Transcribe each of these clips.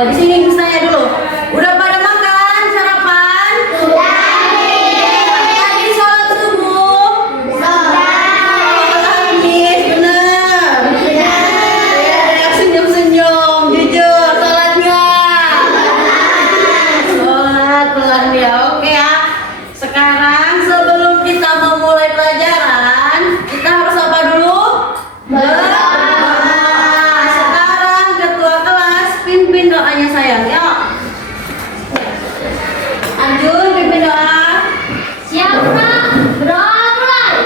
Di sini misalnya dulu. Udah pada makan sarapan? Sudah. Tadi sholat subuh? Sudah. Miss, bener. Senyum-senyum, jujur. Sholat nggak? Sholat pelan ya. Oke ya. Sekarang sebelum kita memulai pelajaran, kita harus apa dulu? Sekarang ketua kelas pimpin doanya sayang. Yuk. Arjun pimpin doa. Siap, Kak. Berdoa mulai.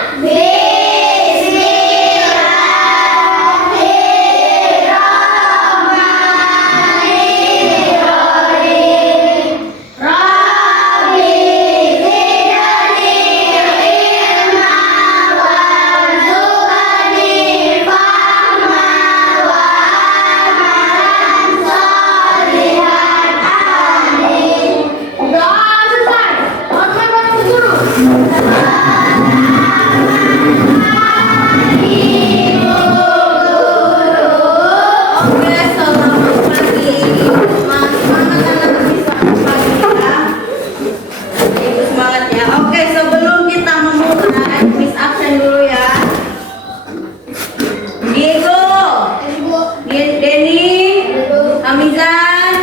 Doa selesai. Hormat pada guru. Oke, selamat pagi. Semangat anak bisa pagi ya. Itu semangat ya. Oke, sebelum kita memulai, Miss absen dulu ya. Diego, Denny, Hamizan,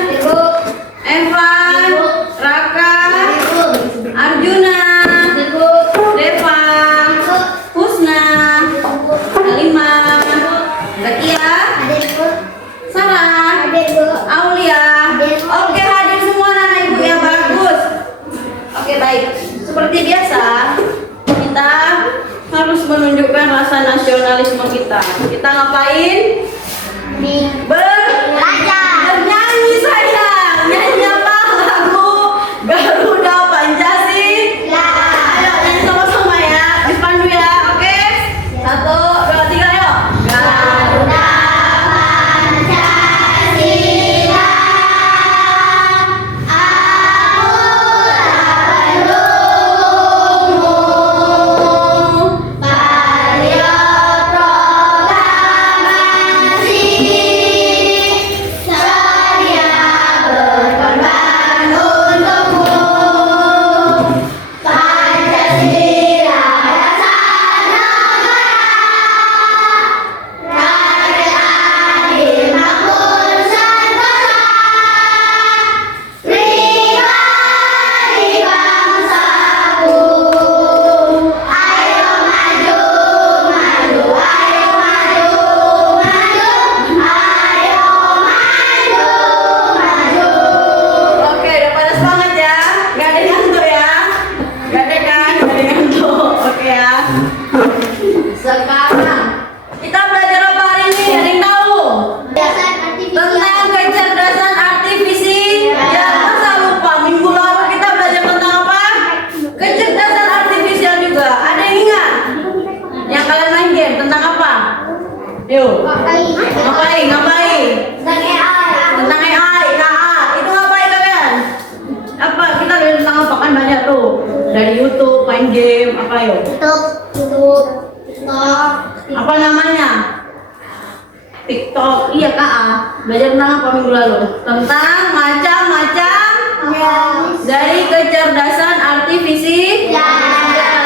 Evan, Raka, Arjuna, Deva, Husna, Alima, Zakia, Sarah, Aulia. Oke, hadir semua anak ibu ya, bagus. Oke, baik. Seperti biasa, kita harus menunjukkan rasa nasionalisme kita. Kita ngapain? Bernyanyi sayang. Nyanyi apa? Lagu Garuda Pancasila. Ayo nyanyi sama-sama ya. Dipandu ya. Oke. 1, 2, 3 yuk. Garuda Pancasila, patriot proklamasi, sedia berkorban untukmu. Pancasila dasar negara, rakyat adil makmur sentosa, pribadi bangsaku. Ayo maju, maju, ayo maju, maju, ayo maju, maju. Oke, udah pada semangat ya. Gak ada yang ngantuk ya. Gak ada kan? Gak ada yang ngantuk. Oke ya. Sekarang kita belajar apa hari ini? Ada yang tahu? Tentang kecerdasan artifisial. Ya, masa lupa? Minggu lalu kita belajar tentang apa? Kecerdasan artifisial juga. Ada yang ingat? Yang kalian main game tentang apa? Yuk. Ngapain? Tentang AI, KA. Itu ngapain kalian? Apa? Kita belajar tentang apa? Kan banyak tuh. Dari YouTube, main game, apa yuk? Apa namanya? TikTok. Iya KA. Belajar tentang apa minggu lalu? Tentang macam-macam dari kecerdasan artifisial.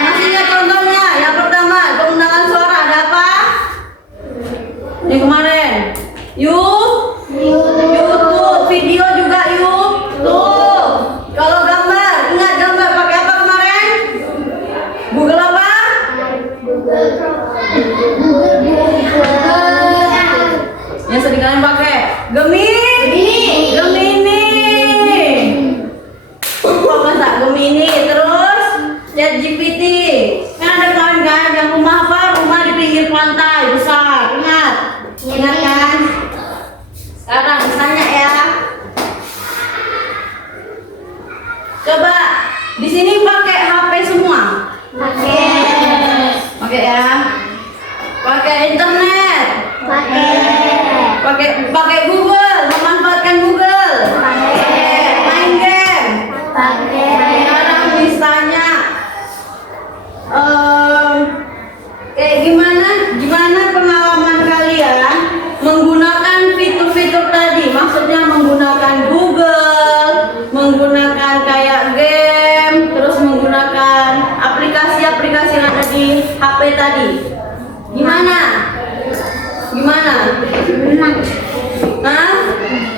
Masih ingat contohnya? Yang pertama, penggunaan suara ada apa? Yang kemarin. YouTube, video juga YouTube. Kalau gambar, ingat gambar pakai apa kemarin? Google apa? Yang sering kalian pakai Gemini. Kok masa Gemini terus ChatGPT. Kan ada kawan-kawan yang rumah apa? Rumah di pinggir pantai besar. Ingat kan? Sekarang misalnya ya. Coba di sini pakai HP semua. Pakai ya. Pakai internet. Pakai Google, memanfaatkan Google. Main game. Sekarang misalnya kayak gimana pengalaman kalian menggunakan fitur-fitur tadi? Maksudnya menggunakan dari tadi? Gimana? Gimana? Hah?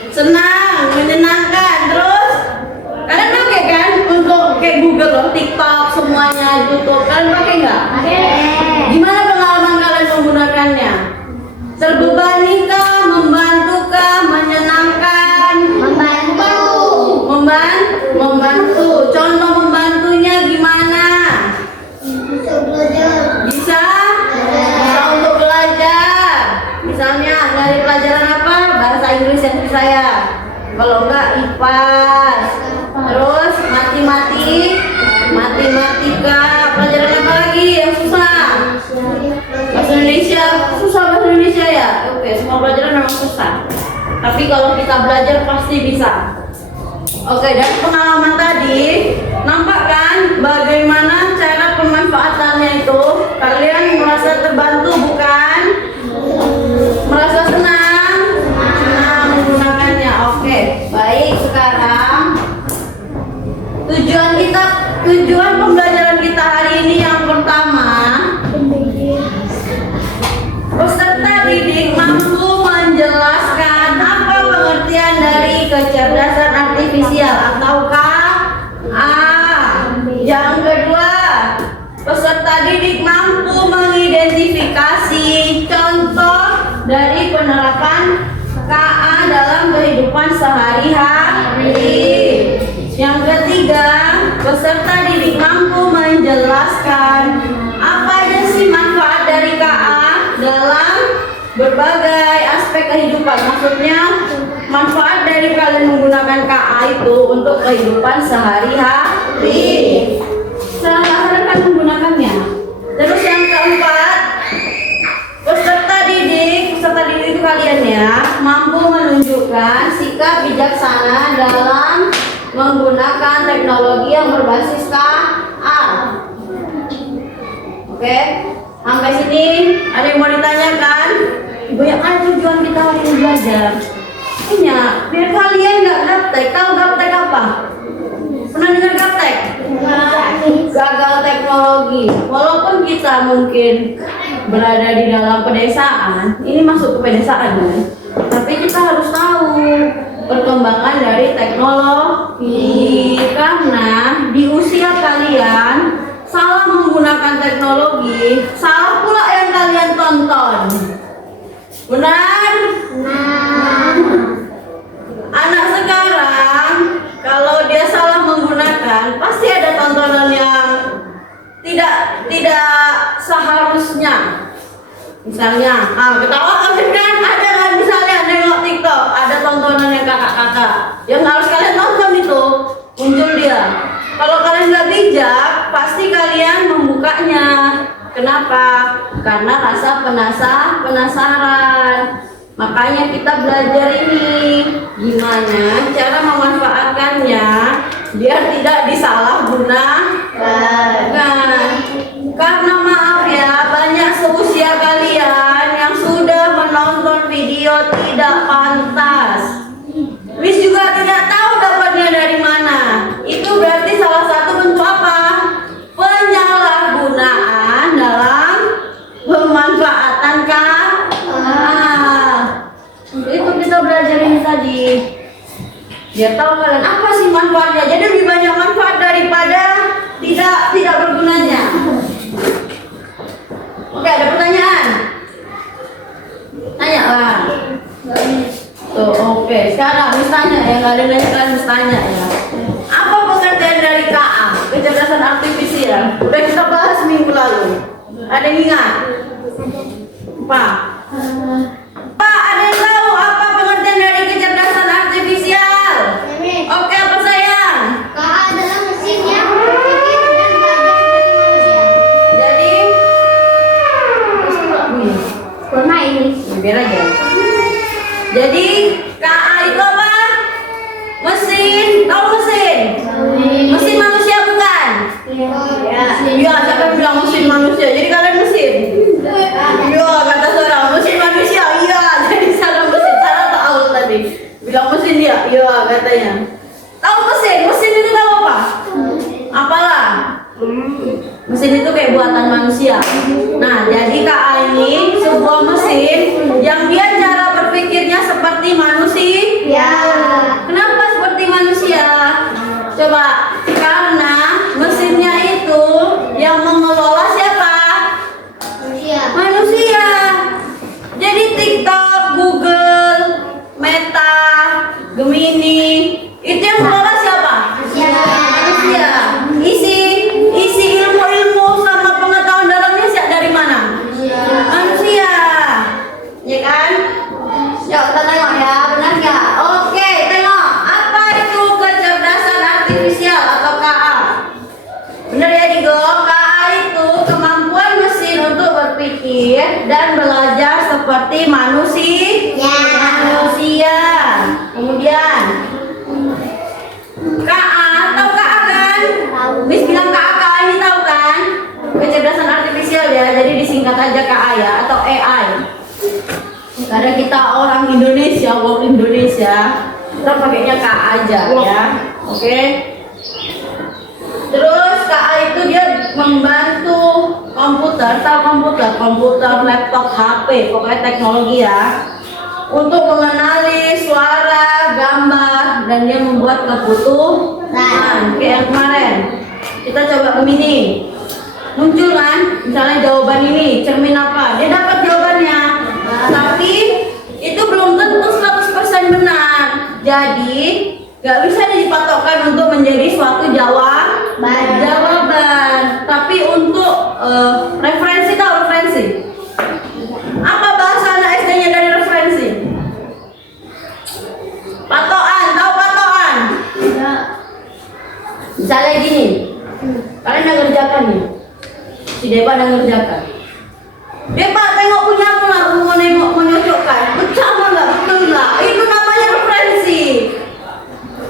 Senang, menyenangkan. Terus kalian pakai kan untuk kayak Google loh, TikTok semuanya, YouTube. Kalian pakai nggak? Gimana pengalaman kalian menggunakannya? Terbebani kah? Membantu kah? Menyenangkan? Membantu. Contoh membantunya gimana? Bisa untuk belajar. Misalnya nyari pelajaran apa? Bahasa Inggris yang saya. Kalau enggak IPAS. Terus matematika. Pelajaran apa lagi yang susah? Bahasa Indonesia. Susah bahasa Indonesia ya? Oke, semua pelajaran memang susah. Tapi kalau kita belajar pasti bisa. Oke, dari pengalaman tadi nampak kan bagaimana cara pemanfaatannya itu? Kalian merasa terbantu bukan? Merasa senang menggunakannya. Oke, baik. Sekarang tujuan pembelajaran kita hari ini yang pertama, peserta didik mampu menjelaskan apa pengertian dari kecerdasan artifisial atau KA. Yang kedua, peserta didik mampu mengidentifikasi contoh dari penerapan KA dalam kehidupan sehari-hari. Yang ketiga, peserta didik mampu menjelaskan apa aja sih manfaat dari KA dalam berbagai aspek kehidupan. Maksudnya manfaat dari kalian menggunakan KA itu untuk kehidupan sehari-hari. Kalian kan menggunakannya. Terus yang keempat, peserta didik itu kalian ya mampu menunjukkan sikap bijaksana dalam menggunakan teknologi yang berbasis KA. Oke, sampai sini ada yang mau ditanyakan? Ibu yang ada tujuan kita hari ini belajar. Punya, biar kalian nggak gaptek. Tahu gaptek apa? Pernah dengar gaptek? Gagal teknologi. Walaupun kita mungkin berada di dalam pedesaan, ini masuk ke pedesaan kan? Tapi kita harus tahu perkembangan dari teknologi, karena di usia kalian salah menggunakan teknologi, salah pula yang kalian tonton. Benar? Anak sekarang kalau dia salah menggunakan, pasti ada tontonan yang tidak seharusnya. Misalnya, ketawa kan ada kan, misalnya nengok TikTok, ada tontonan yang kakak-kakak yang harus kalian tonton itu, muncul dia. Kalau kalian nggak bijak, pasti kalian membukanya. Kenapa? Karena rasa penasaran. Makanya kita belajar ini gimana cara memanfaatkannya biar tidak disalahgunakan. Karena maaf ya, banyak seusia kalian yang sudah menonton video tidak pantas. Wis juga tidak tahu dapatnya dari mana. Itu berarti salah satu bentuk apa? Penyalahgunaan dalam pemanfaatan KA. Itu kita belajar ini tadi. Biar tahu kalian apa sih manfaatnya. Jadi lebih banyak manfaat daripada tidak bergunanya. Oke, ada pertanyaan? Tanya lah. Tuh, oke. Sekarang misalnya ya, nggak ada nanya kalian tanya ya. Apa pengertian dari KA, kecerdasan artifisial? Udah kita bahas minggu lalu. Ada yang ingat? Pak, ada yang tahu apa pengertian dari kecerdasan artifisial? Oke, apa sayang? KA adalah mesin yang berpikir dan belajar seperti manusia. Jadi, biar aja. Jadi KA itu apa? Mesin. Tahu mesin? Mesin manusia bukan? Iya, siapa yang bilang mesin manusia? Jadi kalian mesin? Iya, kata seorang mesin manusia. Iya, jadi salah mesin. Salah tahu tadi. Bilang mesin dia. Iya, katanya. Tahu mesin? Mesin itu tahu apa? Apalah? Mesin itu kayak buatan manusia. Nah, jadi KA ini sebuah mesin yang dia cara berpikirnya seperti manusia. Kenapa seperti manusia? Coba, karena mesinnya itu yang mengelola siapa? Manusia. Jadi TikTok, Google, Meta, Gemini, itu yang mengelola siapa? Manusia. Isi ilmu-ilmu sama pengetahuan dalamnya siap dari mana? Manusia. Ya kan? Yuk kita tengok ya, benar nggak? Oke, tengok. Apa itu kecerdasan artifisial atau KA? Benar ya Digo? KA itu kemampuan mesin untuk berpikir dan belajar seperti manusia. Kemudian KA, tahu KA kan? Miss bilang KA ini tahu kan? Kecerdasan artifisial ya, jadi disingkat aja KA ya, atau AI. Karena kita orang Indonesia, orang Indonesia, kita pakainya KA aja ya, oke? Terus KA itu dia membantu komputer, komputer, laptop, HP, pokoknya teknologi ya, untuk mengenali suara, gambar, dan dia membuat keputusan. Kayak yang kemarin kita coba Gemini, muncul kan, misalnya jawaban ini cermin apa, dia dapat jawabannya, tapi itu belum tentu 100% benar. Jadi nggak bisa dipatokkan untuk menjadi suatu jawaban. Tapi untuk referensi, tahu referensi? Apa bahasa anak SD-nya dari referensi? Patokan, tahu patokan? Misalnya gini, kalian udah ngerjakan nih, si Depa udah ngerjakan. Depa tengok punya aku lah, aku mau nengok, mau nyocokkan. Betul nggak? Betul nggak? Itu namanya referensi.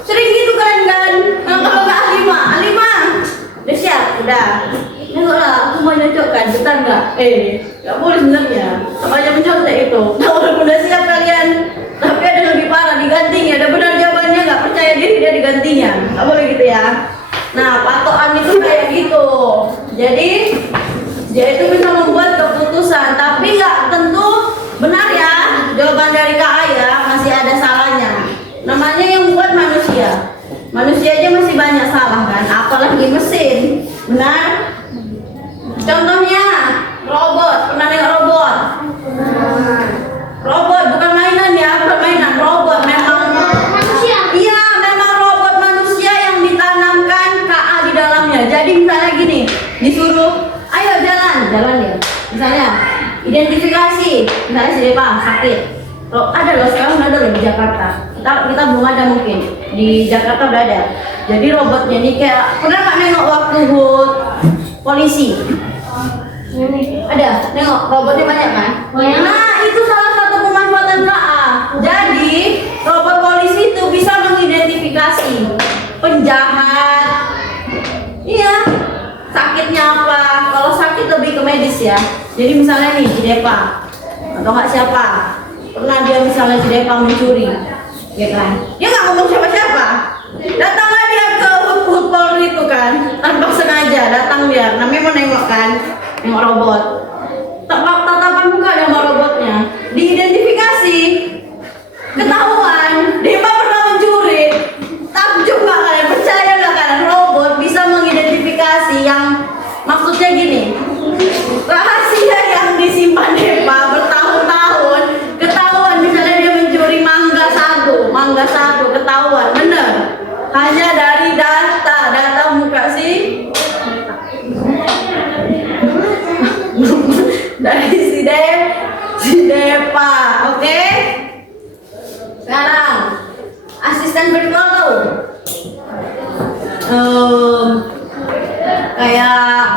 Sering gitu kalian kan? Kalau nggak A5, udah siap, udah. Nengoklah, aku mau nyocokkan, betul nggak? Nggak boleh sebenarnya. Namanya mencontek itu. Nah, walaupun udah siap kalian, tapi ada lebih parah digantinya. Ada benar jawabannya, nggak percaya diri dia digantinya. Nggak boleh gitu ya. Nah, patokan itu kayak gitu. Jadi dia itu bisa membuat keputusan, tapi nggak tentu benar ya. Jawaban dari KA ya, masih ada salahnya. Namanya yang buat manusia. Manusia aja masih banyak salah kan, apalagi mesin. Benar? Contohnya robot. Pernah nengok robot? Robot bukan mainan ya, bukan mainan. Robot memang Manusia. iya, memang robot manusia yang ditanamkan KA di dalamnya. Jadi misalnya gini, disuruh ayo jalan ya. Misalnya identifikasi, misalnya si Depa sakit. Loh, ada loh, sekarang ada loh di Jakarta. Kita belum ada mungkin. Di Jakarta udah ada. Jadi robotnya ini kayak, pernah nggak nengok waktu HUT polisi? Ada, nengok robotnya banyak kan? Banyak. Nah, itu salah satu pemanfaatan KA. Jadi robot polisi itu bisa mengidentifikasi penjahat. Iya, sakitnya apa? Kalau sakit lebih ke medis ya. Jadi misalnya nih si Depa atau nggak siapa, pernah dia misalnya si Depa mencuri, ya kan? Dia nggak ngomong siapa-siapa. Datanglah dia ke HUT Polri itu kan, tanpa sengaja datang dia. Namanya mau nengok kan, nengok robot. Tatapan muka sama robotnya, diidentifikasi, ketahuan. Depa pernah mencuri. Takjub nggak kalian? Percaya nggak kalian? Robot bisa mengidentifikasi yang maksudnya gini, rahasia yang disimpan Depa bertahun-tahun ketahuan. Misalnya dia mencuri mangga satu ketahuan, bener, hanya dari data muka sih dari si Depa, oke? Sekarang asisten virtual tuh kayak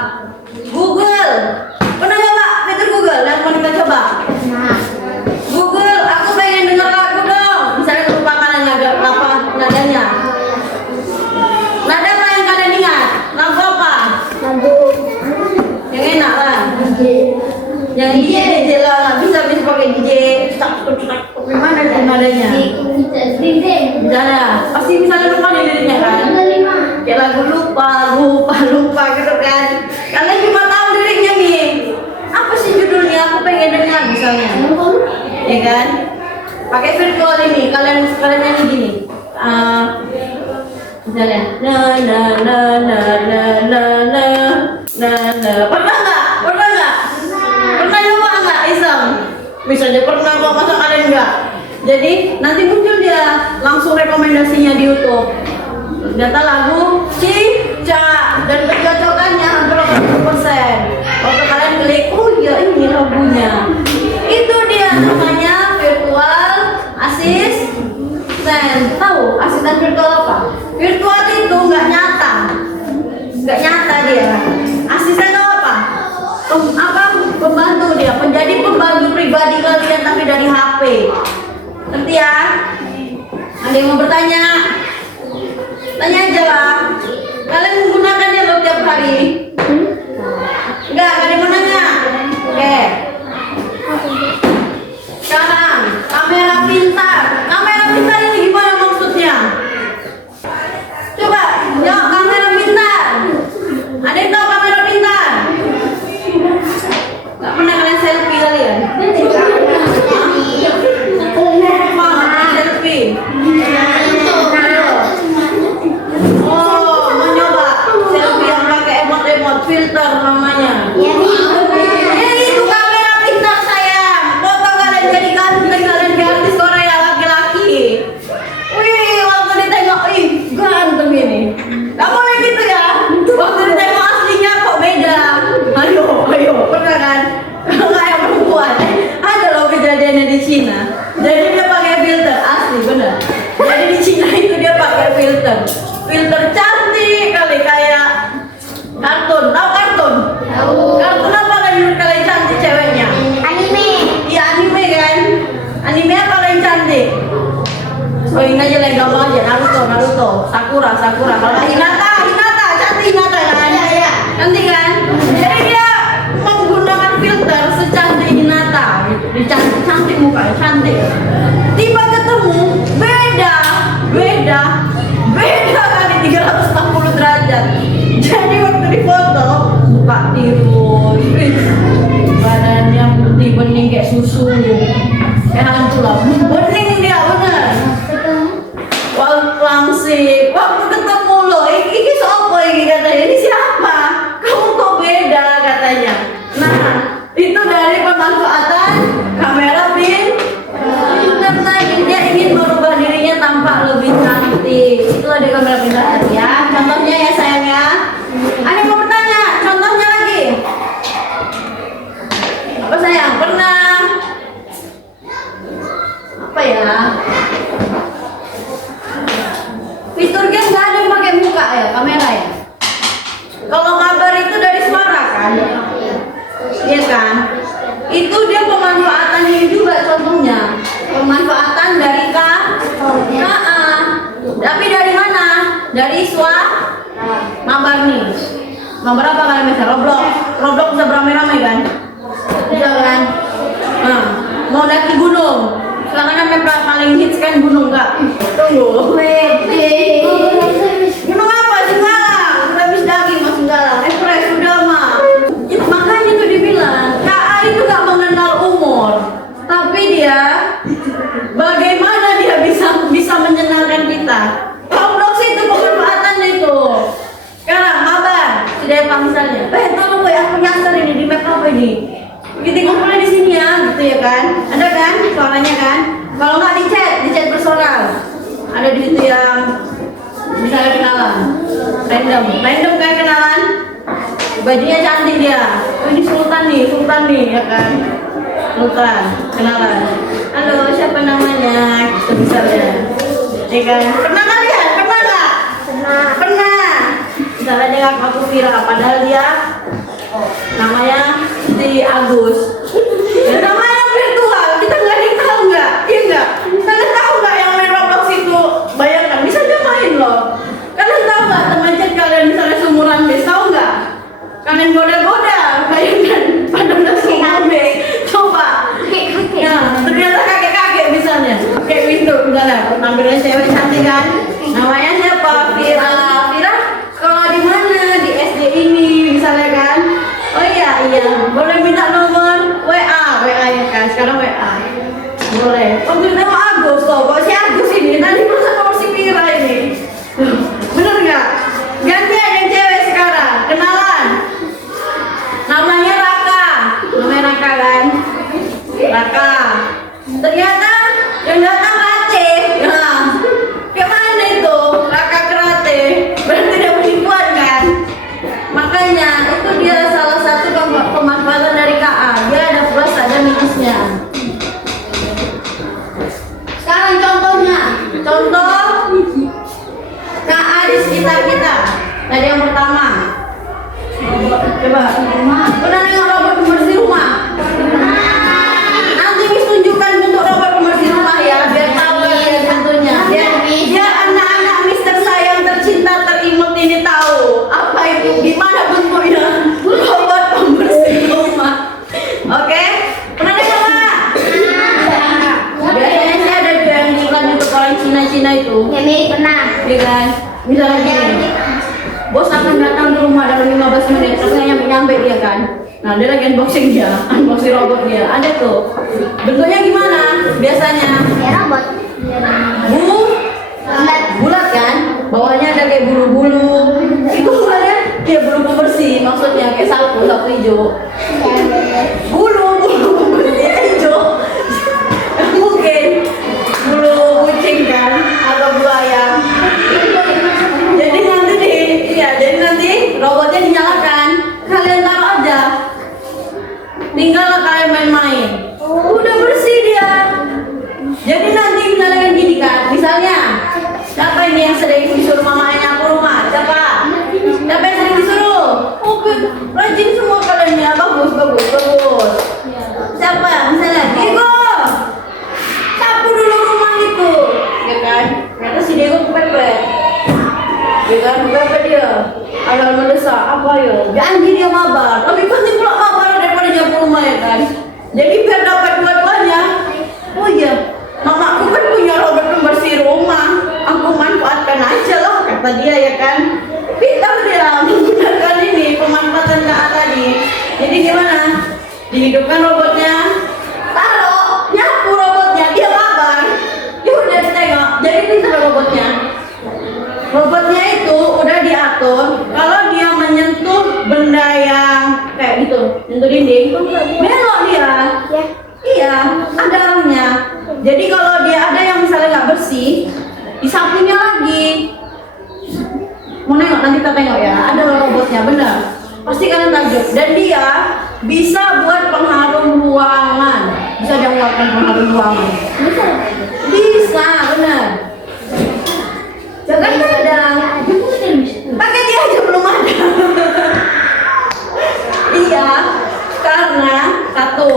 Google. Pernah coba fitur Google? Yang mau kita coba? Google, aku pengen denger lagu dong. Misalnya kelupakan apa nadanya. Nada apa yang kalian ingat? Lagu apa? Yang enak lah. Yang DJ lah, bisa pakai DJ. Gimana itu nadanya? Misalnya, pasti misalnya lupa nih liriknya kan? Kayak lagu lupa gitu kan. Kalian misalnya, ya kan? Pakai virtual ini, kalian nyanyi gini. Misalnya, pernah nggak? Pernah nyoba nggak iseng? Misalnya pernah kok, masa kalian nggak? Jadi nanti muncul dia langsung rekomendasinya di YouTube. Data lagu Cica dan kecocokannya hampir 80%. Waktu kalian klik, oh iya ini lagunya. Itu dia namanya virtual assistant. Tahu asisten virtual apa? Virtual itu nggak nyata dia. Asisten apa? Pembantu dia, menjadi pembantu pribadi kalian tapi dari HP. Ngerti ya? Ada yang mau bertanya? Tanya aja lah. Kalian menggunakan dia loh tiap hari? Enggak, kalian mau nanya? Oke. Sekarang kamera pintar. Kamera pintar ini gimana maksudnya? Coba, yuk kamera pintar. Ada yang tahu kamera pintar? Gak pernah kalian selfie kalian? Selfie. Oh, mau nyoba selfie yang pakai emot filter namanya. Itu kamera pintar sayang. Foto kalian jadi ganteng, kalian jadi artis Korea laki-laki. Wih, waktu ditengok, ih ganteng ini. Gak boleh gitu ya. Waktu ditengok aslinya kok beda. Ayo, pernah kan? Nggak yang perempuan. Ada loh kejadiannya di Cina. Jadi dia pakai filter asli bener. Jadi di Cina itu dia pakai filter cantik kali kayak kartun. Tahu kartun? Kartun apa lagi menurut kalian cantik ceweknya? Anime. Iya anime kan? Anime apa lagi cantik? Oh ini aja yang gampang aja. Naruto, Sakura. Kalau Hinata cantik Hinata kan? Iya. Cantik kan? Jadi dia menggunakan filter secantik Hinata. Cantik mukanya, cantik. Tiba ketemu beda kali 360 derajat. Jadi waktu difoto muka tirus, badannya putih bening kayak susu, kayak hantu lah, bening dia bener. Langsing, waktu ketemu loh, ini siapa ini katanya, ini siapa? Kamu kok beda katanya. Nah, itu dari pemanfaatan kamera pintar tadi. Dia ingin merubah dirinya tampak lebih cantik. Itu ada kamera pintar tadi ya. Contohnya ya sayang ya. Ada yang mau bertanya? Contohnya lagi. Apa sayang? Pernah? Apa ya? Fitur game nggak ada yang pakai muka ya, kamera ya. Kalau kabar itu dari suara kan? Iya kan? Itu dia pemanfaatannya juga contohnya. Pemanfaatan dari tapi dari mana? Dari mabar nih. Mabar apa kalian bisa? Roblox bisa beramai-ramai kan? Bisa kan? Nah, mau daki gunung. Sekarang kan yang paling hits kan gunung kak. Tunggu. Gunung apa? Singgalang. Udah habis daki mas Singgalang. Fresh udah mah. Makanya tuh dibilang KA itu gak mengenal umur. Tapi dia bagaimana dia bisa menyenangkan kita. Roblox itu pemanfaatannya itu. Sekarang mabar. Sudah apa misalnya? Tolong gue aku nyasar ini di map apa ini? Kita ngumpulnya di sini ya, gitu ya kan? Ada kan suaranya kan? Kalau nggak di chat personal. Ada di situ yang misalnya kenalan, random kayak kenalan. Bajunya cantik dia. Oh ini Sultan nih ya kan? Sultan kenalan. Halo siapa namanya? Gitu misalnya. Ya kan? Pernah kalian? Pernah nggak? Pernah. Misalnya dia aku Vira, padahal dia namanya si Agus. Ya, namanya virtual, kita nggak ada yang tahu nggak? Iya nggak? Kalian tahu nggak yang main Roblox itu? Bayangkan, bisa aja main loh. Kalian tahu nggak teman chat kalian misalnya seumuran bis, tahu nggak? Kalian goda-goda, bayangkan, pada udah seumuran bis. Coba. Nah, ternyata kakek-kakek misalnya, kayak Windu misalnya, tampilannya cewek cantik kan? Namanya siapa? Vira. Kalau di mana? Di SD ini misalnya kan? Oh iya, boleh minta nomor WA ya kan? menit tapi nggak nyampe dia kan. Nah dia lagi unboxing robot dia. Ada tuh. Bentuknya gimana? Biasanya Ya robot. bulat kan? Bawahnya ada kayak bulu-bulu. Itu bukannya kayak bulu pembersih, maksudnya kayak sapu hijau. Bulu pembersih hijau. Mungkin bulu kucing kan atau bulu ayam. Jadi nanti robotnya dinyalakan. Kalian taruh aja. Tinggal kalian main-main. Udah bersih dia. Jadi nanti misalnya gini kan, misalnya siapa ini yang sering disuruh mamanya nyapu rumah? Siapa yang sering disuruh? Oke, rajin semua kalian ya, bagus. Siapa? Misalnya Diego, sapu dulu rumah itu, ya kan? Ternyata si Diego kepepet, ya kan? Kepepet dia, agak mendesak apa ya? Janji dia mabar, lebih penting pula mabar daripada nyapu rumah ya kan? Jadi biar dapat dua-duanya. Oh iya, mamaku kan punya robot pembersih rumah, aku manfaatkan aja lah kata dia ya kan. Pintar dia menggunakan ini pemanfaatan KA tadi. Jadi gimana? Dihidupkan robotnya, taruh, nyapu robotnya, dia mabar. Ya udah tengok, jadi pintar robotnya. Robotnya itu udah diatur kalau dia menyentuh benda yang kayak gitu, nyentuh dinding, belok dia. Iya, ada arahnya. Jadi kalau dia ada yang misalnya nggak bersih, disapunya lagi. Mau nengok nanti kita tengok ya. Ada robotnya benar. Pasti kalian takjub. Dan dia bisa buat pengharum ruangan. Bisa dia mengeluarkan pengharum ruangan. Bisa, benar. Jangan ada. Pakai dia aja belum ada. Iya, karena satu.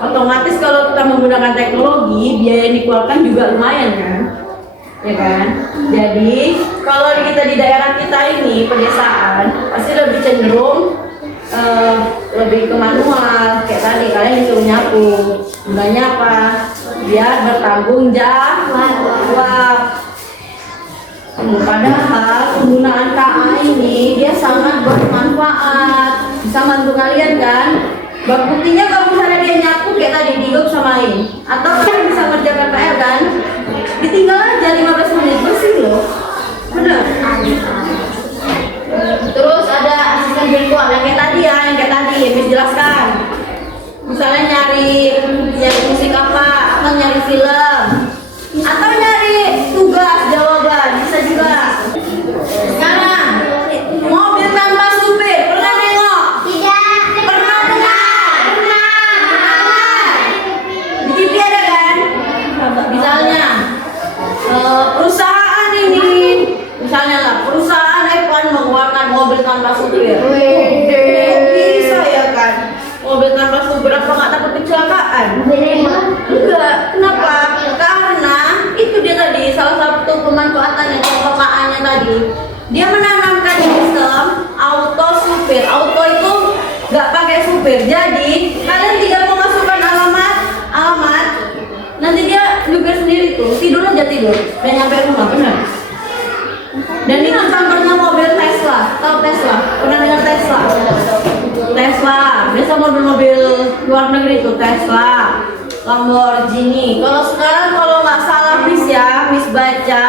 Otomatis kalau kita menggunakan teknologi, biaya yang dikeluarkan juga lumayan kan, ya kan? Jadi kalau kita di daerah kita ini pedesaan, pasti lebih cenderung lebih ke manual. Kayak tadi kalian disuruh nyapu, gunanya apa? Biar bertanggung jawab. Padahal penggunaan KA ini dia sangat bermanfaat, bisa bantu kalian kan? Buktinya kalau misalnya dia nyapu kayak tadi di bisa main, atau kalian bisa kerjakan PR kan, ditinggal aja 15 menit bersih loh, bener. Terus ada asisten virtual yang kayak tadi ya, Miss jelaskan. Misalnya nyari musik apa, atau nyari film, atau nyari tugas jawaban, bisa juga. Sekarang mobil tanpa supir, pernah nengok? Perusahaan ini, misalnya lah, perusahaan iPhone mengeluarkan mobil tanpa supir. Bisa ya kan? Mobil tanpa supir apa nggak takut kecelakaan? Enggak. Kenapa? Karena itu dia tadi salah satu pemanfaatannya, contoh KA-nya tadi. Dia menanamkan sistem auto supir. Auto itu nggak pakai supir. Jadi kalian tidak memasukkan alamat, nanti dia juga sendiri tuh tidur aja dan nyampe rumah, benar. Dan itu contohnya mobil Tesla. Tahu Tesla? Pernah dengar Tesla? Biasa mobil-mobil luar negeri itu Tesla, Lamborghini. Kalau sekarang kalau nggak salah Miss baca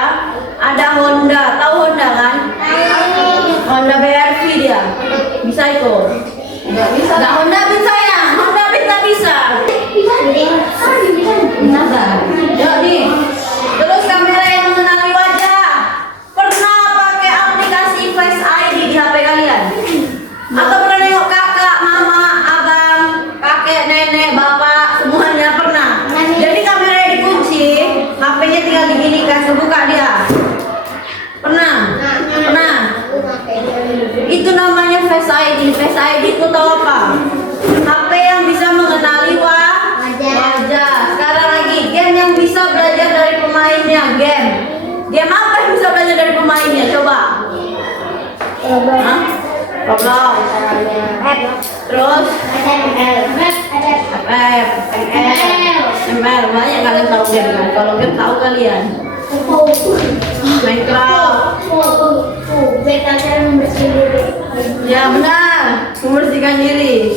ada Honda. Tahu Honda kan? Honda BRV dia. Bisa itu? Nggak bisa. Nggak Honda bisa ya? Honda bisa. Yuk nih. Terus kamera yang mengenali wajah. Pernah pakai aplikasi Face ID di HP kalian? Atau pernah nengok kakak, mama, abang, kakek, nenek, bapak, semuanya pernah? Jadi kameranya dikunci, HP-nya tinggal diginikan, kebuka dia. Pernah? Itu namanya Face ID. Face ID itu tahu apa? HP yang bisa mengenali wajah. Sekarang lagi game yang bisa belajar dari pemainnya. Game apa yang bisa belajar dari pemainnya? Coba. Roblox. Terus ML. Banyak kalian tahu game kan? Kalau game tahu kalian. Minecraft. Beta cara membersihkan diri. Ya benar, membersihkan diri.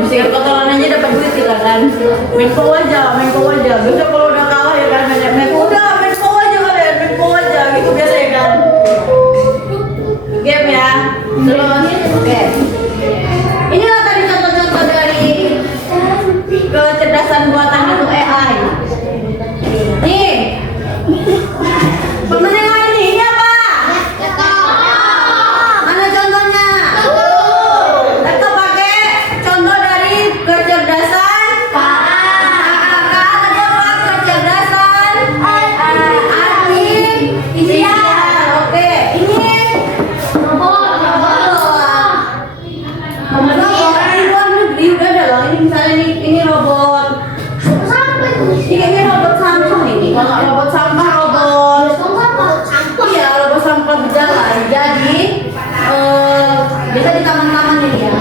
Bersihkan kotoran aja dapat duit kita kan. Main PO aja. Biasa kalau udah kalah ya kan main udah main PO aja kalian, main PO aja gitu biasa ya kan. Game ya. Terus oke. Inilah tadi contoh-contoh dari kecerdasan buatan itu AI. Nih. Pemenang ini apa? Mana contohnya? Kita pakai contoh dari kecerdasan kecerdasan artifisial. Oke, ini robot di luar negeri udah ada loh. Ini misalnya ini robot. Ini robot Samsung ini. Kalau nggak robot sampah, iya, robot sampah berjalan. Jadi biasa di taman-taman ini ya,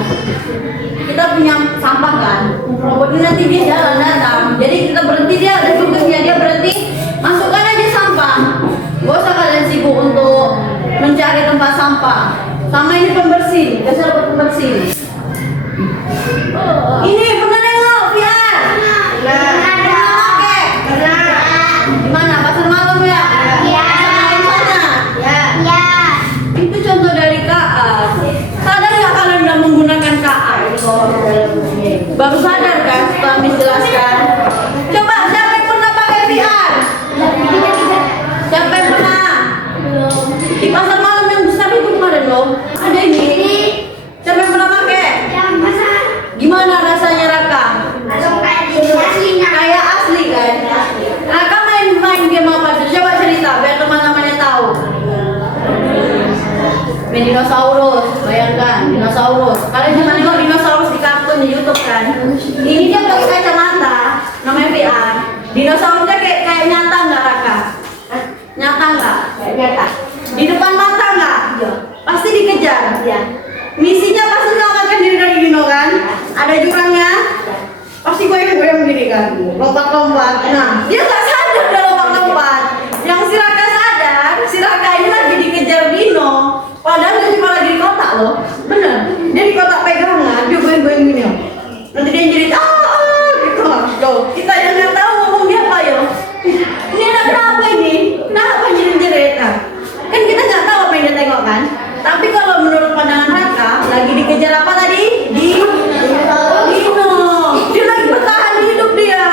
kita punya sampah kan. Robot ini nanti dia jalan datang. Jadi kita berhenti, dia ada tugasnya, dia berhenti, masukkan aja sampah. Gak usah kalian sibuk untuk mencari tempat sampah. Sama ini pembersih, biasa robot pembersih. Ini pernah nengok, Pian? Gimana? Pasar malam ya? Itu contoh dari KA. Sadar nggak kalian udah menggunakan KA? Baru sadar kan setelah dijelaskan? Coba siapa yang pernah pakai VR? Siapa yang pernah? Di pasar malam yang besar itu kemarin loh. Ada ini. Siapa yang pernah pakai? Gimana rasanya Raka? Kayak asli kan? Raka main game apa tuh? Coba cerita biar teman-temannya tahu. Main dinosaurus, bayangkan dinosaurus. Kalian cuma nengok dinosaurus di kartun di YouTube kan? Ini dia pakai kacamata, namanya VR. Dinosaurusnya kayak nyata nggak Raka? Nyata nggak? Nyata. Di depan mata nggak? Pasti dikejar. Misinya pasti selamatkan diri dari dino kan? Ada jurangnya? Pasti goyang-goyang gini kan? Lompat-lompat. Nah, dia nggak sadar dia lompat-lompat. Yang si Raka sadar, si Raka ini lagi dikejar dino. Padahal dia cuma lagi di kotak loh. Bener, dia di kotak pegangan, dia goyang-goyang gini loh. Nanti dia jadi gitu loh. Kita yang nggak tahu ngomong dia apa yo. Ini anak kenapa ini? Kenapa jerit-jerit? Nah, kan kita nggak tahu apa yang dia tengok kan? Tapi kalau menurut pandangan Raka, lagi dikejar apa tadi? Dino. Dia lagi bertahan hidup dia.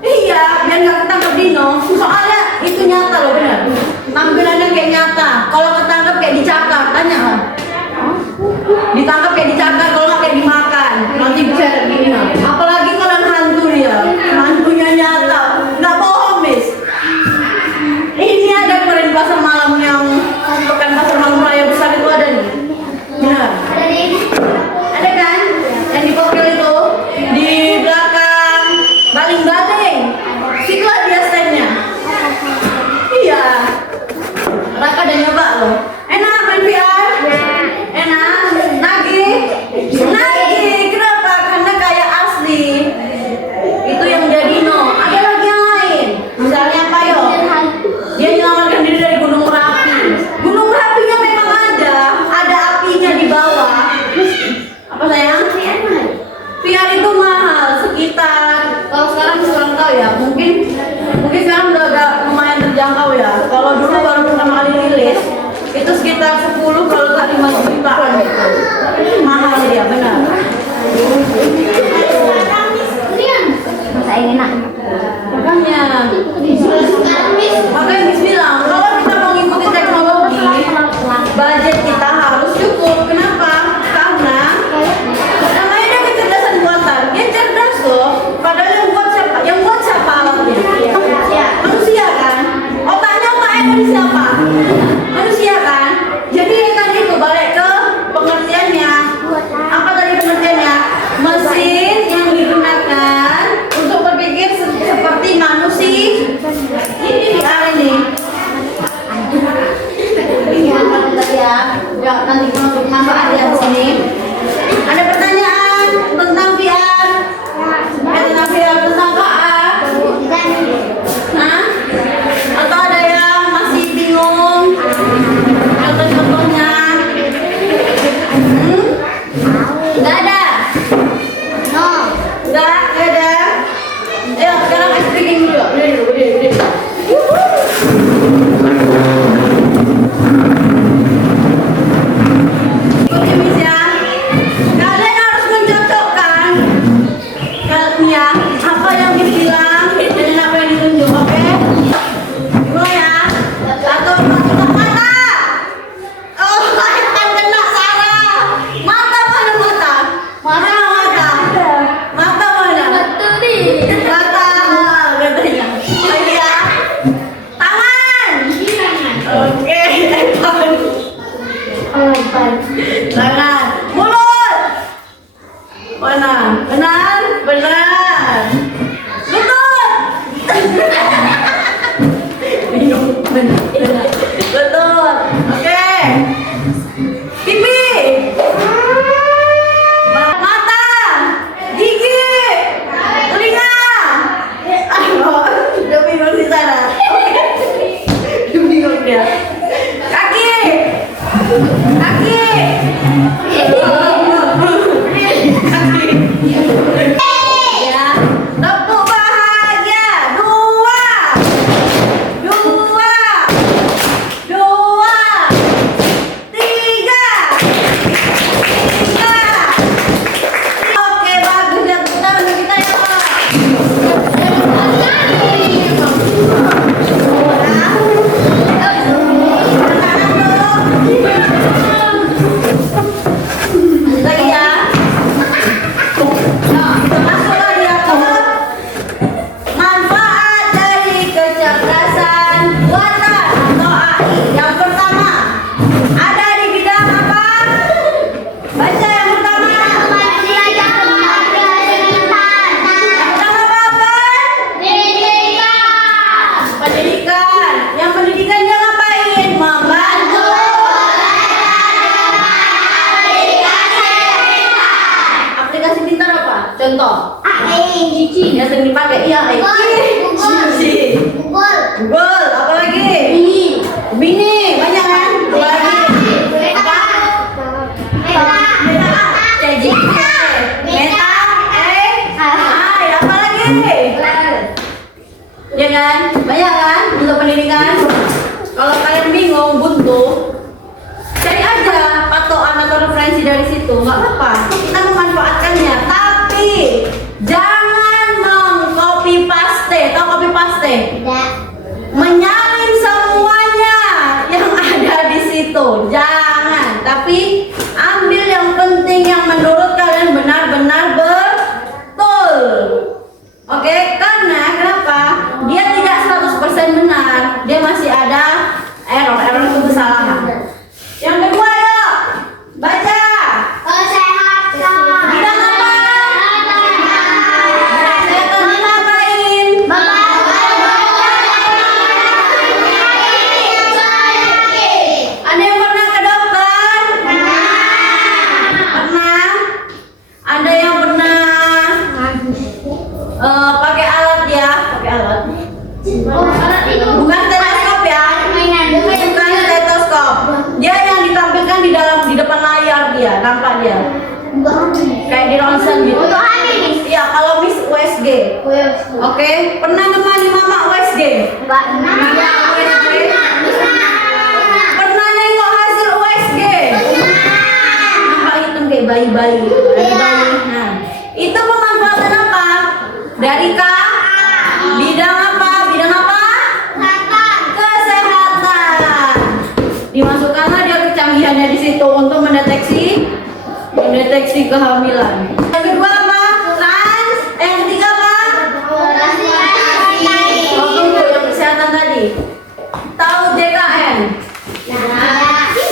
Iya, biar nggak ketangkep dino. Soalnya itu nyata loh bener. Tampilannya kayak nyata. Kalau ketangkep kayak dicakar, tanya kan? Ditangkap kayak dicakar, kalau nggak kayak dimakan. Nanti bisa gini nah. Mana? Benar? Benar. Betul. Bingung. Benar. Betul. Oke. Pipi. Mata. Gigi. Telinga. Ayo, udah bingung di sana. Oke. Bingung dia. Kaki. Kaki. Ya, tepuk bahagia. Dua, tiga. Oke, bagus ya, tepuk tangan untuk kita ya, Pak. Lagi ya. Masuklah dia ke manfaat dari kecerdasan buatan atau AI. Yang pertama, ada di bidang apa? Baca yang pertama. Pertama apa? Pendidikan. Yang pendidikan dia ngapain? Membantu. Aplikasi pintar apa? Contoh. Yang sering dipakai iya Cici. Google, apa lagi? Bini, banyak kan? Apa lagi? CGP, Meta, apa lagi? Ya kan? Banyak kan untuk pendidikan? Kalau kalian bingung, buntu, cari aja patokan atau referensi dari situ, nggak apa-apa. Kita memanfaatkannya, tapi jangan meng-copy paste. Tahu copy paste? Menyalin semuanya yang ada di situ. Jangan, tapi ambil yang penting yang menurut kalian benar-benar betul. Oke, karena kenapa? Dia tidak 100% benar. Dia masih ada error itu kesalahan. Yang kedua, yuk baca. Bidang apa? Kesehatan ngapain? Ada yang pernah ke dokter? Pernah? Ada yang pernah pakai alat ya? Pakai alat? Bukan stetoskop ya? Bukan stetoskop. Dia yang ditampilkan di depan layar dia, nampak dia. Kayak di ronsen gitu. Iya, kalau Miss USG. Oke, pernah nemani Mama USG? Mama USG. Pernah nengok hasil USG? Nampak hitam kayak bayi-bayi. Nah, itu pemanfaatan apa? Dari bidang apa? Bidang apa? Kesehatan. Dimasukkanlah dia kecanggihannya di situ untuk mendeteksi kehamilan. Yang kedua apa? Yang ketiga apa? Yang kesehatan tadi. Tahu JKN?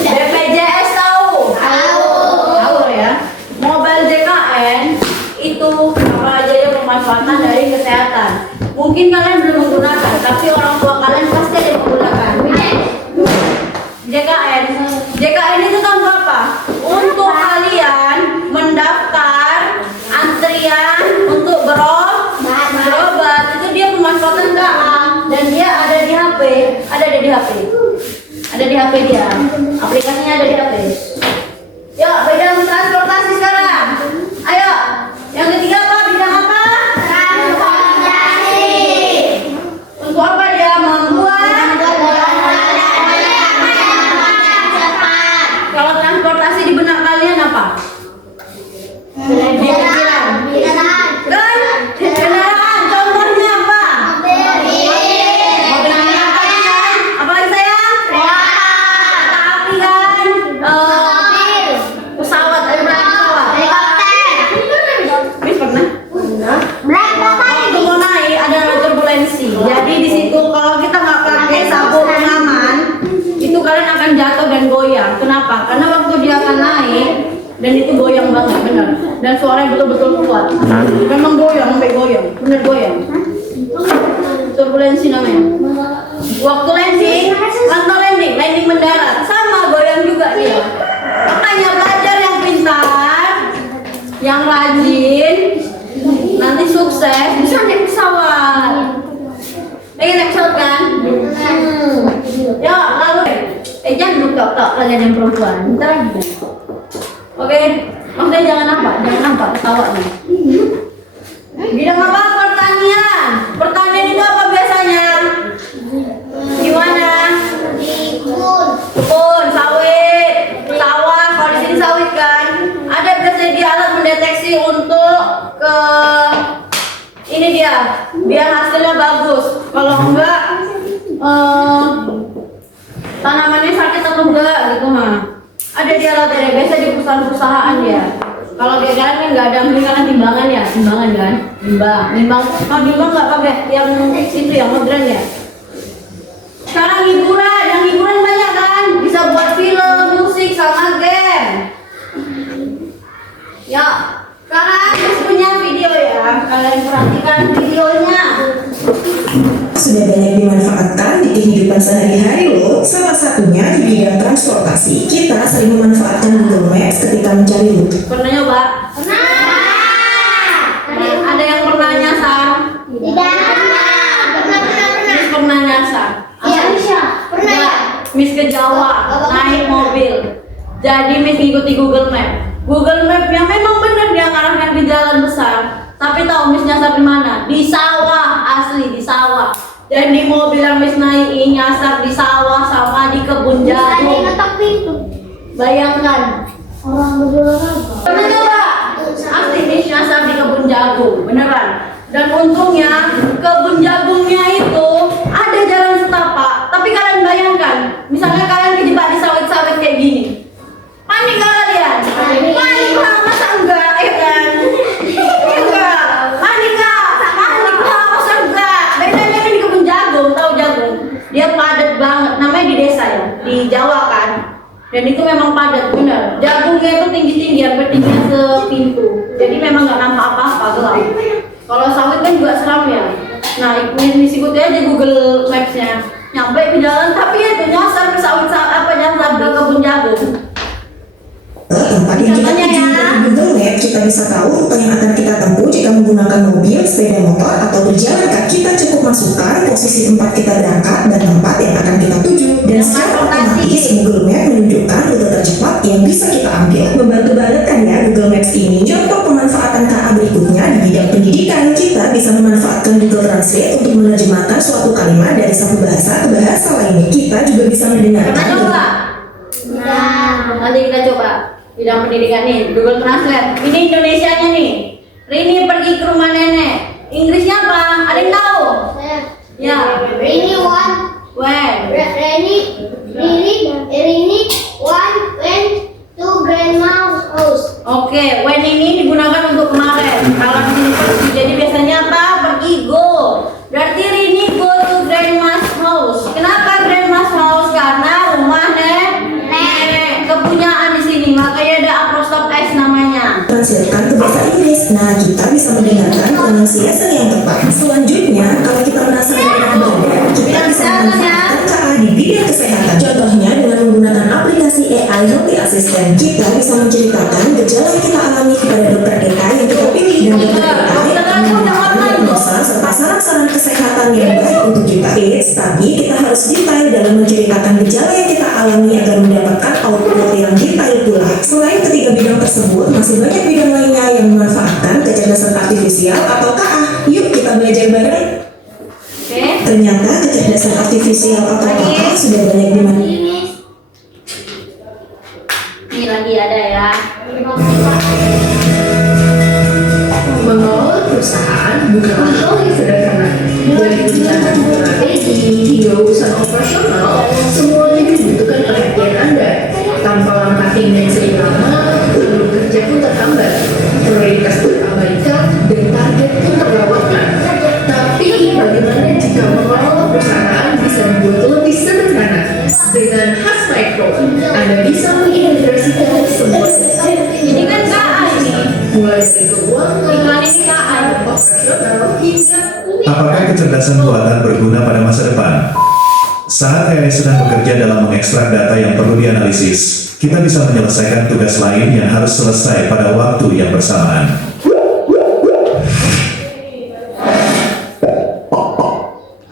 BPJS tahu? Tahu ya. Mobile JKN itu apa aja yang pemanfaatan dari kesehatan. Mungkin kalian belum menggunakan, tapi orang tua kalian pasti ada yang menggunakan. JKN itu tahu apa? Untuk kalian mendaftar antrian untuk berobat, itu dia pemanfaatan KA dan dia ada di HP, ada di HP dia. Aplikasinya ada di HP. Yuk, bidang transportasi sekarang. Ayo, yang ketiga apa? Bidang apa? Untuk apa dia? Kalau transportasi di benak kalian apa? Di pikiran. Kendaraan. Contohnya apa? Mobil kan? Apalagi sayang? Tapi kan pesawat. Ada berapa pesawat? Miss pernah? Waktu mau naik ada turbulensi. Jadi di situ kalau kita nggak pakai sabuk pengaman, itu kalian akan jatuh dan goyang. Kenapa? Karena waktu dia akan naik dan itu goyang banget, benar. dan suaranya betul-betul kuat. Memang goyang, sampai goyang, bener goyang. Turbulensi namanya. Waktu landing, waktu landing mendarat, sama goyang juga dia. Makanya belajar yang pintar, yang rajin, nanti sukses bisa naik pesawat. Pengen naik pesawat kan? Ya lalu, jangan lupa kalian yang perempuan, bentar lagi. Oke, maksudnya jangan apa pesawatnya. Bidang apa? Pertanian. Pertanian itu apa biasanya? Gimana? Kebun, sawit, sawah. Kalau di sini sawit kan, ada biasanya dia alat mendeteksi untuk ke ini dia, biar hasilnya bagus. Kalau enggak, tanamannya sakit atau enggak gitu mah. Ada dia alat dari biasa di perusahaan-perusahaan ya. Kalau kayak kalian kan nggak ada kan timbangan ya, timbangan kan, timbang. Kalau timbang nggak pakai yang itu yang modern ya. Sekarang hiburan, yang hiburan banyak kan, bisa buat film, musik, sama game. Ya, sekarang Miss punya video ya, kalian perhatikan videonya. Sudah banyak dimanfaatkan di kehidupan sehari-hari loh. Salah satunya di bidang transportasi. Kita sering memanfaatkan Google Maps ketika mencari rute. Pernah nyoba? Pernah. Ada yang pernah nyasar? Tidak. Pernah. Miss pernah nyasar? Iya. Pernah ya? Miss ke Jawa, naik mobil. Jadi Miss ngikuti Google Map. Google Map yang memang benar dia ngarahkan ke jalan besar. Tapi tahu Miss nyasar di mana? Di sawah, asli di sawah. Dan di mobil yang Miss naikin nyasar di sawah sama di kebun Ada yang jagung. ngetok pintu. Bayangkan. Orang berolahraga. Pernah coba? Asli Miss nyasar di kebun jagung, beneran. Dan untungnya kebun jagungnya itu ada jalan setapak. Tapi kalian bayangkan, misalnya kalian kejebak di sawit-sawit kayak gini. Panik gak kalian? Panik lah, masa enggak? Ya kan? Enggak. Panik gak? Panik lah, masa enggak? Bedanya kan di kebun jagung, tahu jagung? Dia padat banget, namanya di desa ya, di Jawa kan. Dan itu memang padat, bener. Jagungnya itu tinggi-tinggi, hampir tingginya sepintu. Jadi memang nggak nampak apa-apa, gelap. Kalau sawit kan juga seram ya. Nah, ikuti aja Google Maps-nya. Nyampe ke jalan, tapi ya itu nyasar ke sawit nyasar ke kebun jagung. Tempat yang kita Contohnya tuju ya. dari Google Maps, kita bisa tahu rute yang akan kita tempuh jika menggunakan mobil, sepeda motor, atau berjalan kaki. Kita cukup masukkan posisi tempat kita berangkat dan tempat yang akan kita tuju. Dan secara otomatis Google Maps menunjukkan rute tercepat yang bisa kita ambil. Membantu banget kan ya Google Maps ini. Contoh pemanfaatan KA berikutnya di bidang pendidikan. Kita bisa memanfaatkan Google Translate untuk menerjemahkan suatu kalimat dari satu bahasa ke bahasa lainnya. Kita juga bisa Pernah mendengarkan. coba? Nanti kita coba bidang pendidikan nih, Google Translate. Ini Indonesianya nih. Rini pergi ke rumah nenek. Inggrisnya apa? Ada yang tahu? Ya. Rini When? Rini went to grandma's house. Oke, when ini digunakan untuk kemarin. Kalau di sini pergi, jadi biasanya apa? Pergi go. Berarti Rini go to grandma's house. Kenapa grandma's house? Karena rumah nenek. Kepunyaan di sini, makanya ada apostrophe S namanya. Translatekan ke bahasa Inggris. Nah, kita bisa mendengarkan pronunciation yang tepat. Selanjutnya, kalau kita merasa enak badan, kita bisa memanfaatkan KA di bidang kesehatan. Contohnya dengan menggunakan aplikasi AI Healthy Assistant, kita bisa menceritakan gejala yang kita alami kepada dokter AI yang kita pilih, dan dokter AI akan memberikan diagnosa serta saran-saran kesehatan yang baik untuk kita. Tapi kita harus detail dalam menceritakan gejala yang kita alami agar mendapatkan output yang detail pula. Selain ketiga bidang tersebut, masih banyak bidang lainnya yang memanfaatkan kecerdasan artifisial atau KA. Yuk kita belajar bareng. Oke. Ternyata kecerdasan artifisial atau KA sudah banyak dimanfaatkan. Ini lagi ada ya. Mengelola perusahaan bukanlah hal yang sederhana. Dari perencanaan strategi hingga urusan operasional, semuanya dibutuhkan perhatian Anda. Tanpa langkah tim yang seirama, seluruh kerja pun terhambat. Prioritas terabaikan dan target pun terlewatkan. Tapi bagaimana jika mengelola perusahaan bisa dibuat lebih sederhana? Dengan Has Micro, Anda bisa mengintegrasikan semua. Ini kan KA ini. mulai dari keuangan, Iklan ini Kak. operasional, hingga Apakah kecerdasan buatan berguna pada masa depan? Saat AI sedang bekerja dalam mengekstrak data yang perlu dianalisis, kita bisa menyelesaikan tugas lain yang harus selesai pada waktu yang bersamaan.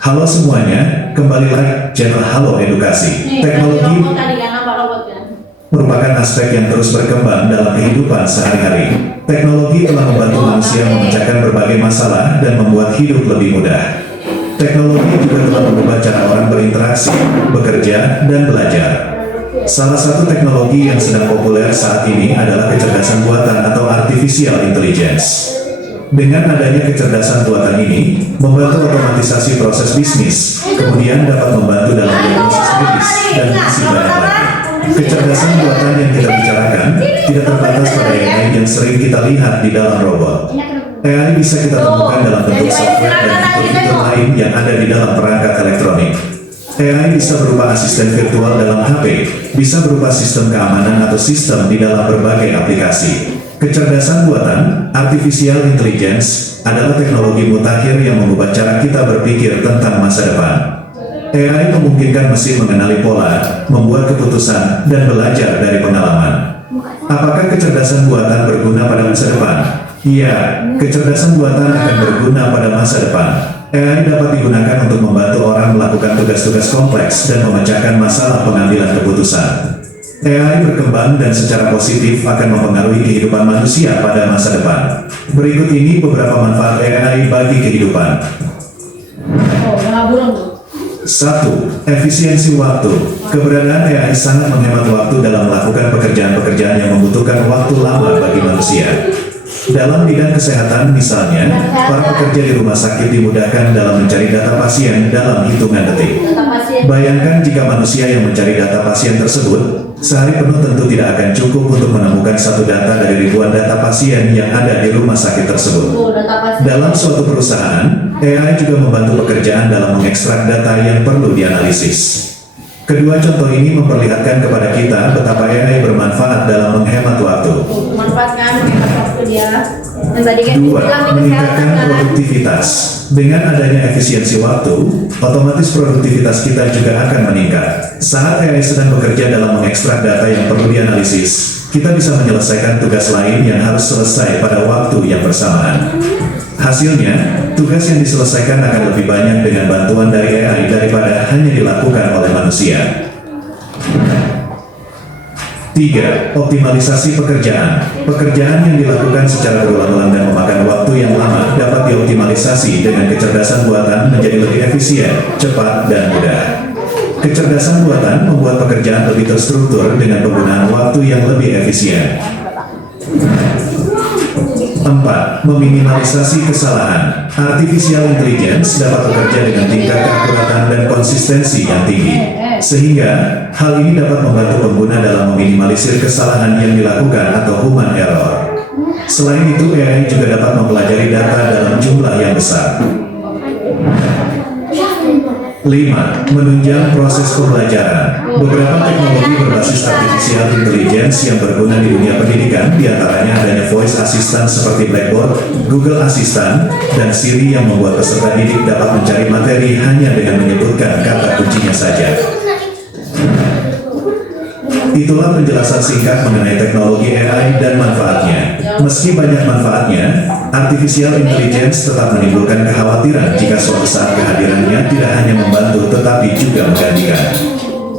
Halo semuanya, kembali lagi channel Halo Edukasi. Teknologi Robot tadi kan, nampak robot kan? merupakan aspek yang terus berkembang dalam kehidupan sehari-hari. Teknologi telah membantu manusia memecahkan berbagai masalah dan membuat hidup lebih mudah. Teknologi juga telah mengubah cara orang berinteraksi, bekerja, dan belajar. Salah satu teknologi yang sedang populer saat ini adalah kecerdasan buatan atau artificial intelligence. Dengan adanya kecerdasan buatan ini, membantu otomatisasi proses bisnis, kemudian dapat membantu dalam diagnosis medis, dan masih banyak lagi. Kecerdasan buatan yang kita bicarakan tidak terbatas pada AI yang sering kita lihat di dalam robot. AI bisa kita temukan dalam bentuk software dan fitur-fitur lain yang ada di dalam perangkat elektronik. AI bisa berupa asisten virtual dalam HP, bisa berupa sistem keamanan atau sistem di dalam berbagai aplikasi. Kecerdasan buatan, artificial intelligence, adalah teknologi mutakhir yang mengubah cara kita berpikir tentang masa depan. AI memungkinkan mesin mengenali pola, membuat keputusan, dan belajar dari pengalaman. Apakah kecerdasan buatan berguna pada masa depan? Ya, kecerdasan buatan akan berguna pada masa depan. AI dapat digunakan untuk membantu orang melakukan tugas-tugas kompleks dan memecahkan masalah pengambilan keputusan. AI berkembang dan secara positif akan mempengaruhi kehidupan manusia pada masa depan. Berikut ini beberapa manfaat AI bagi kehidupan. Oh, udah burung tuh. 1. Efisiensi waktu. Keberadaan AI sangat menghemat waktu dalam melakukan pekerjaan-pekerjaan yang membutuhkan waktu lama bagi manusia. Dalam bidang kesehatan misalnya, para pekerja di rumah sakit dimudahkan dalam mencari data pasien dalam hitungan detik. Data pasien. Bayangkan jika manusia yang mencari data pasien tersebut, sehari penuh tentu tidak akan cukup untuk menemukan satu data dari ribuan data pasien yang ada di rumah sakit tersebut. Oh, data pasien. Dalam suatu perusahaan, AI juga membantu pekerjaan dalam mengekstrak data yang perlu dianalisis. Kedua contoh ini memperlihatkan kepada kita betapa AI bermanfaat dalam menghemat waktu. Memanfaatkan menghemat waktu dia. Yang tadi kan 2. bilang di kesehatan Meningkatkan kan. produktivitas. Dengan adanya efisiensi waktu, otomatis produktivitas kita juga akan meningkat. Saat AI sedang bekerja dalam mengekstrak data yang perlu dianalisis, kita bisa menyelesaikan tugas lain yang harus selesai pada waktu yang bersamaan. Hasilnya, tugas yang diselesaikan akan lebih banyak dengan bantuan dari AI daripada hanya dilakukan oleh manusia. 3. Optimalisasi pekerjaan. Pekerjaan yang dilakukan secara berulang-ulang dan memakan waktu yang lama dapat dioptimalisasi dengan kecerdasan buatan menjadi lebih efisien, cepat, dan mudah. Kecerdasan buatan membuat pekerjaan lebih terstruktur dengan penggunaan waktu yang lebih efisien. 4. Meminimalisasi kesalahan. Artificial intelligence dapat bekerja dengan tingkat keakuratan dan konsistensi yang tinggi, sehingga hal ini dapat membantu pengguna dalam meminimalisir kesalahan yang dilakukan atau human error. Selain itu, AI juga dapat mempelajari data dalam jumlah yang besar. 5. Menunjang proses pembelajaran. Beberapa teknologi berbasis artificial intelligence yang berguna di dunia pendidikan, diantaranya adanya voice assistant seperti Blackboard, Google Assistant, dan Siri yang membuat peserta didik dapat mencari materi hanya dengan menyebutkan kata kuncinya saja. Itulah penjelasan singkat mengenai teknologi AI dan manfaatnya. Meski banyak manfaatnya, artificial intelligence tetap menimbulkan kekhawatiran jika suatu saat kehadirannya tidak hanya membantu tetapi juga menggantikan.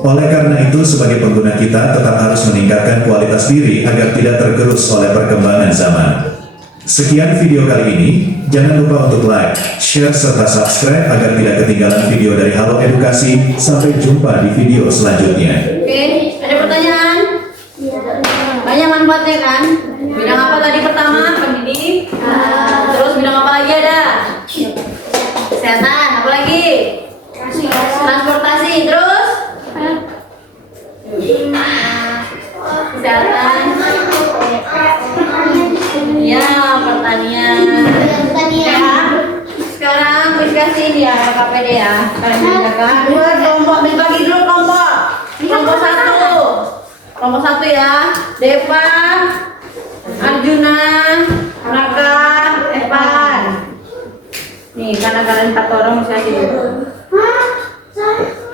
Oleh karena itu, sebagai pengguna kita tetap harus meningkatkan kualitas diri agar tidak tergerus oleh perkembangan zaman. Sekian video kali ini, jangan lupa untuk like, share, serta subscribe agar tidak ketinggalan video dari Halo Edukasi. Sampai jumpa di video selanjutnya. Oke, ada pertanyaan? Banyak manfaatnya kan? Bidang apa tadi pertama? Pendidik. Terus bidang apa lagi ada? Kesehatan. Apa lagi? Transportasi. Terus? Kesehatan. Ya, pertanian. Ya. Sekarang quiz kasih dia KPD ya. Sekarang dibedakan. Dua kelompok, dibagi dulu kelompok. Kelompok satu. Kelompok satu ya. Deva, Arjuna, karena kalian 4 orang mesti kasih dulu.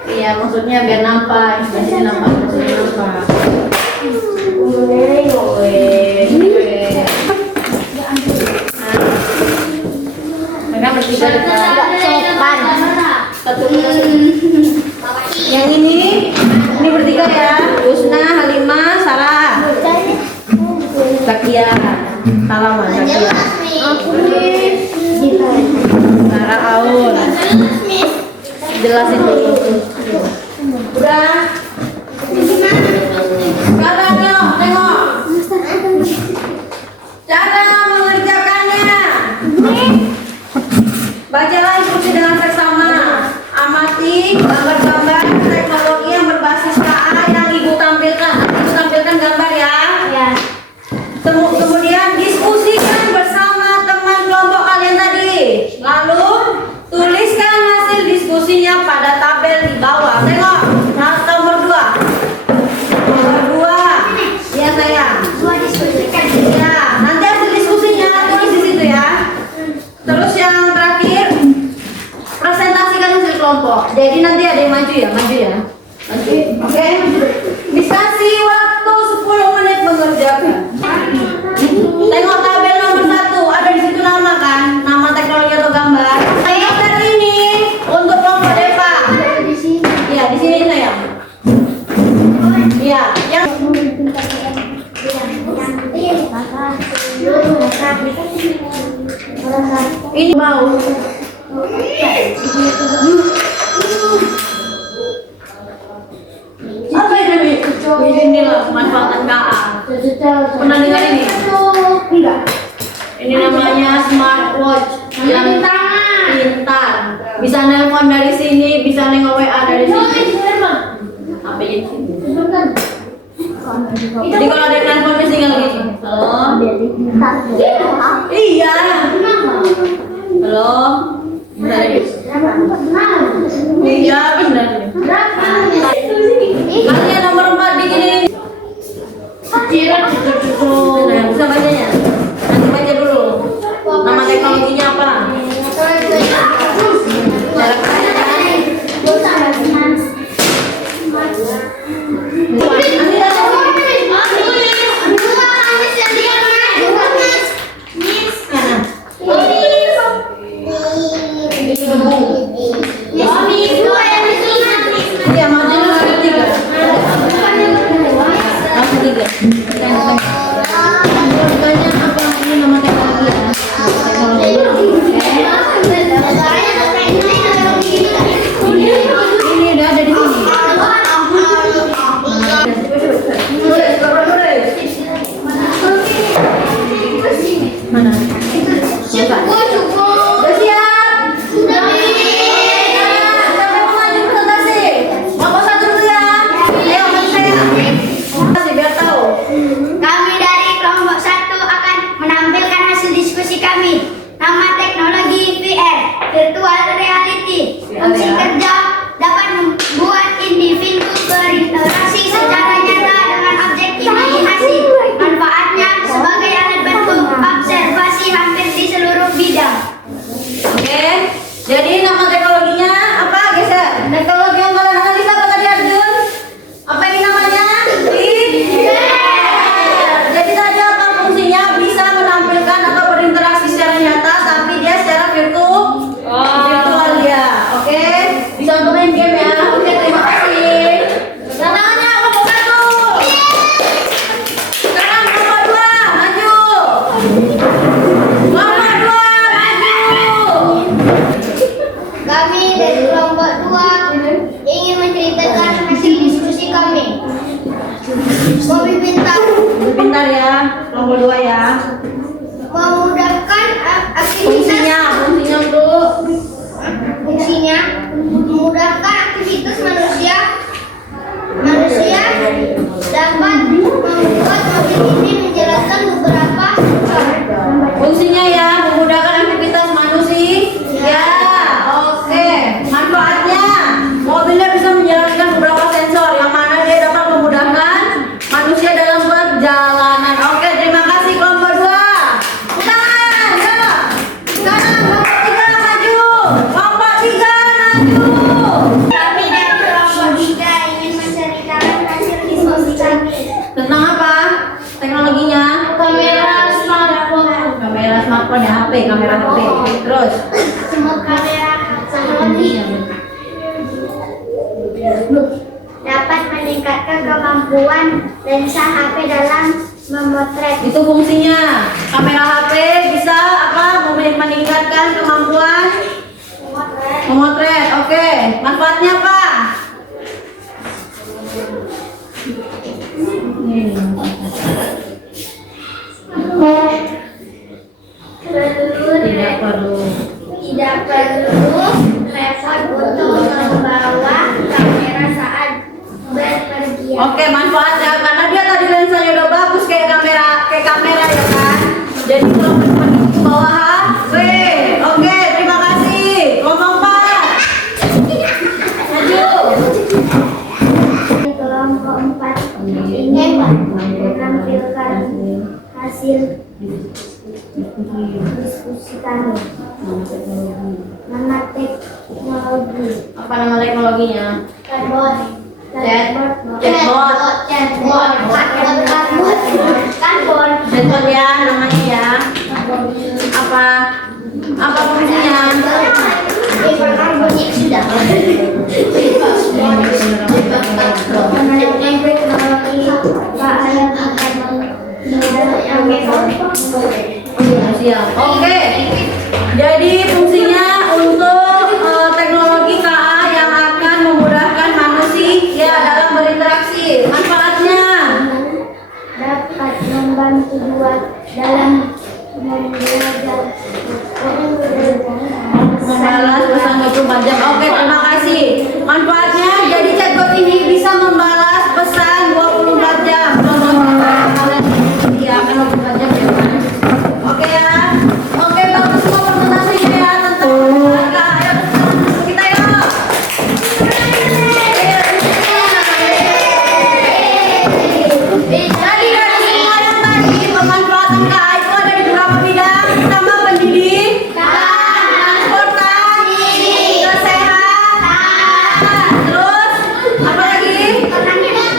Iya, maksudnya biar nampak, jadi nampak, maksudnya nampak. Mereka bertiga Sopan. Yang ini bertiga ya, Husna, Halimah, Sarah, Zakia, Salaman, Zakia, Sarah, Aun. Jelasin dulu. Udah. Sekarang tengok. Cara mengerjakannya. Bacalah instruksi dengan seksama. Amati gambar-gambar teknologi yang berbasis KA yang ibu tampilkan. Ibu tampilkan gambar ya. Ya. Kemudian diskusikan bersama teman kelompok kalian tadi. Lalu tuliskan hasil diskusinya pada tabel di bawah. Tengok, nomor 2. Nomor 2. Ya sayang. Dua diskusikan. Ya, nanti hasil diskusinya tulis di situ ya. Terus yang terakhir, presentasikan hasil kelompok. Jadi nanti ada yang maju ya. Maju. Oke. Dikasih waktu 10 menit mengerjakan. Tengok tabel nomor 1, ada di situ nama kan? Nama teknologi atau gambar. Tengok dari ini untuk kelompok Deva. Di sini. Iya, di sini sayang. Iya, yang ini mau. Apa ini? Ini loh manfaatan KA. Pernah dengar ini? Enggak. Ini namanya smartwatch yang pintar. Bisa nelpon dari sini, bisa nengok WA dari sini. Apa ini? Jadi kalau ada yang nelpon bisa tinggal gini. Halo. Iya. Halo. Bentar lagi. Iya, benar. Nanti nomor 4 begini. Nah, bisa bacanya. Nanti baca dulu. Nama teknologinya apa? Cara kerjanya. Nanti ada. Iya, majunya nomor 3. Nomor 3. Ditanya apa ini nama teknologi ya? Ini udah ada di sini. Mana? Udah siap? Sampai maju presentasi. Mau satu dulu ya? Ayo maju saya. Kasih biar tahu. Kami dari kelompok 1 akan menampilkan hasil diskusi kami. Nama teknologi VR, virtual reality. Fungsi kerja dapat membuat individu berinteraksi secara nyata dengan objek imajinasi. Manfaatnya sebagai alat bantu observasi hampir di seluruh bidang. Oke. Jadi nama teknologinya apa, geser? Teknologi yang kalian analisa apa tadi Arjun? Apa ini namanya? Jadi tadi apa fungsinya? Bisa menampilkan atau berinteraksi secara nyata, tapi dia secara virtual ya. Oke. Bisa untuk main game ya. Oke, terima kasih. Tantangannya kelompok 1. Sekarang kelompok 2, maju. Kelompok 2, maju. Kami dari kelompok 2 ingin menceritakan hasil diskusi kami. Mobil pintar Pintar ya, kelompok 2 ya. memudahkan aktivitas Fungsinya untuk fungsinya memudahkan aktivitas manusia dapat membuat mobil ini menjelaskan beberapa fungsinya ya, memudahkan aktivitas manusia. Ya, oke. Manfaatnya, mobilnya bisa menjalankan beberapa sensor yang mana dia dapat memudahkan manusia dalam perjalanan. Oke, terima kasih kelompok 2. Tangan, ya. Sekarang kelompok 3 maju. apa nih? HP, kamera HP. Terus Kamera teknologi dapat meningkatkan kemampuan lensa HP dalam memotret. itu fungsinya. Kamera HP bisa apa? Meningkatkan kemampuan memotret. Oke, manfaatnya apa? Tidak perlu. Tidak perlu repot untuk membawa kamera saat berpergian. Oke, manfaatnya karena dia tadi lensanya udah bagus kayak kamera ya kan. Jadi kalau pergi ke bawah HP. Oke, terima kasih. Ngomong Pak. Maju. Kelompok 4 ingin menampilkan hasil diskusi kami. Nama teknologi Apa nama teknologinya? chatbot Chatbot ya namanya ya. Apa fungsinya? bunyi sudah. Oke. Jadi fungsinya untuk teknologi KA yang akan memudahkan manusia dalam berinteraksi. Manfaatnya Dapat membantu buat dalam membalas pesan 24 jam. Oke, terima kasih. Manfaatnya jadi chatbot ini bisa membalas pesan 24 jam. Contohnya kalian dia akan 24 jam ya kan? Oke ya. Oke, bagus semua presentasinya ya tentang keluarga. Ayo kita yuk. Jadi dari semua yang tadi pemanfaatan KA itu ada di beberapa bidang. Pertama pendidikan, transportasi, kesehatan, terus apa lagi? Pertanian.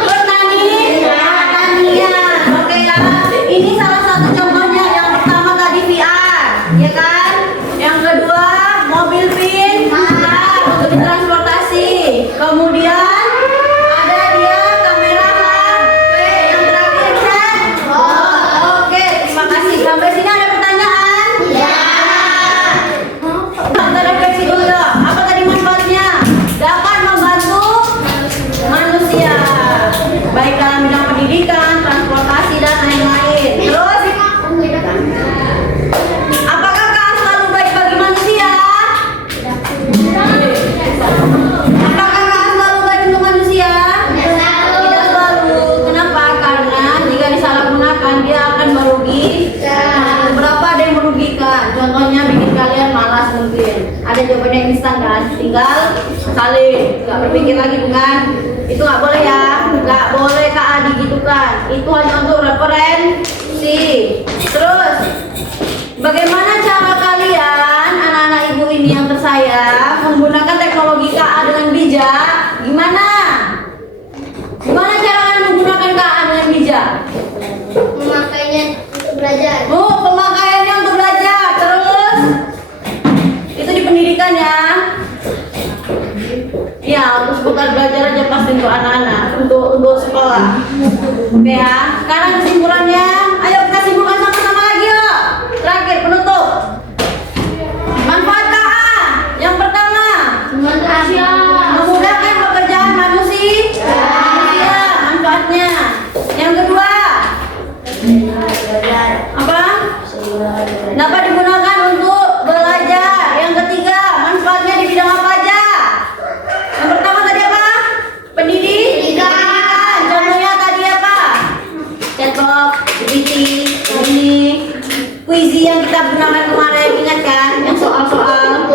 Oke ya. Ini salah satu contohnya. Yang pertama tadi VR, ya kan? Yang kedua mobil pintar untuk transportasi. Kemudian ada dia kamera HP. Yang terakhir chatbot. Oke, terima kasih. Sampai sini ada pertanyaan? Kita refleksi dulu ya. Apa tadi manfaatnya? Dapat membantu manusia, baik dalam bidang pendidikan, transportasi dan lain-lain. Terus, apakah KA selalu baik bagi manusia? Apakah KA selalu baik untuk manusia? Tidak selalu. Kenapa? Karena jika disalahgunakan dia akan merugikan. Berapa ada yang merugikan? Contohnya bikin kalian malas mungkin. Ada jawabannya instan kan? Tinggal salin, nggak berpikir lagi bukan? Itu nggak boleh ya, nggak boleh KA digitukan. Itu hanya untuk referensi. Terus, bagaimana cara kalian anak-anak ibu ini yang tersayang menggunakan teknologi KA dengan bijak? Gimana? Gimana cara kalian menggunakan KA dengan bijak? Memakainya untuk belajar. Oh, pemakaiannya untuk belajar. Terus itu di pendidikan ya. Iya, untuk bukan belajar aja pasti untuk anak-anak, untuk sekolah. Oke ya. Sekarang kesimpulannya, ayo kita simpulkan sama-sama lagi yuk. Terakhir penutup. Manfaat KA. Yang pertama, memudahkan pekerjaan manusia. Manfaatnya. Yang kedua, apa? Dapat digunakan untuk belajar. Yang ketiga, manfaatnya di bidang apa aja? Yang pertama tadi apa? Pendidikan. Contohnya tadi apa? Chatbot, GPT, ini Quizy yang kita gunakan kemarin, ingat kan? Yang soal-soal.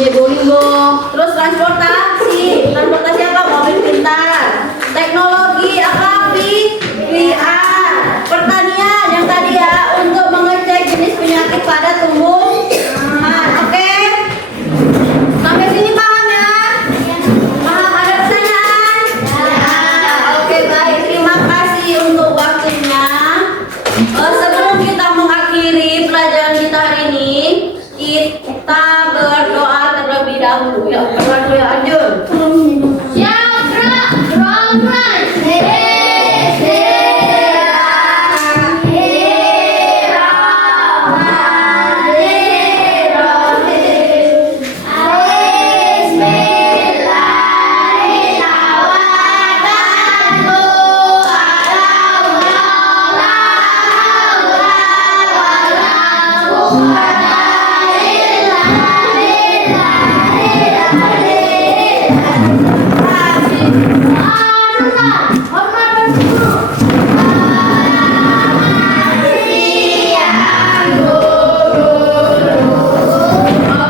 Ya, Duolingo. Terus transportasi. Transportasi apa? Mobil pintar. Teknologi apa? VR. Pertanian yang tadi ya, untuk mengecek jenis penyakit pada tumbuhan. Oke? Sampai sini paham ya? Paham? Ada pertanyaan? Oke, baik. Terima kasih untuk waktunya. Sebelum kita mengakhiri mengakhiri pelajaran kita hari ini, kita berdoa terlebih dahulu. Ya, berdoa dulu ya, Anjun.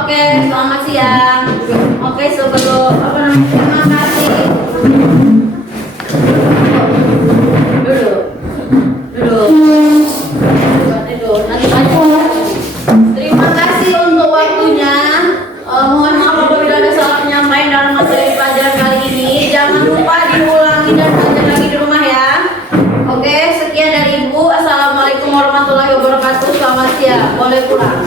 Oke, selamat siang. Oke, sebelum terima kasih. Duduk. Nanti aja. Terima kasih untuk waktunya. Mohon maaf apabila ada salah penyampaian dalam materi pelajaran kali ini. Jangan lupa diulangi dan belajar lagi di rumah ya. Oke, sekian dari Ibu. Assalamualaikum warahmatullahi wabarakatuh. Selamat siang. Boleh pulang.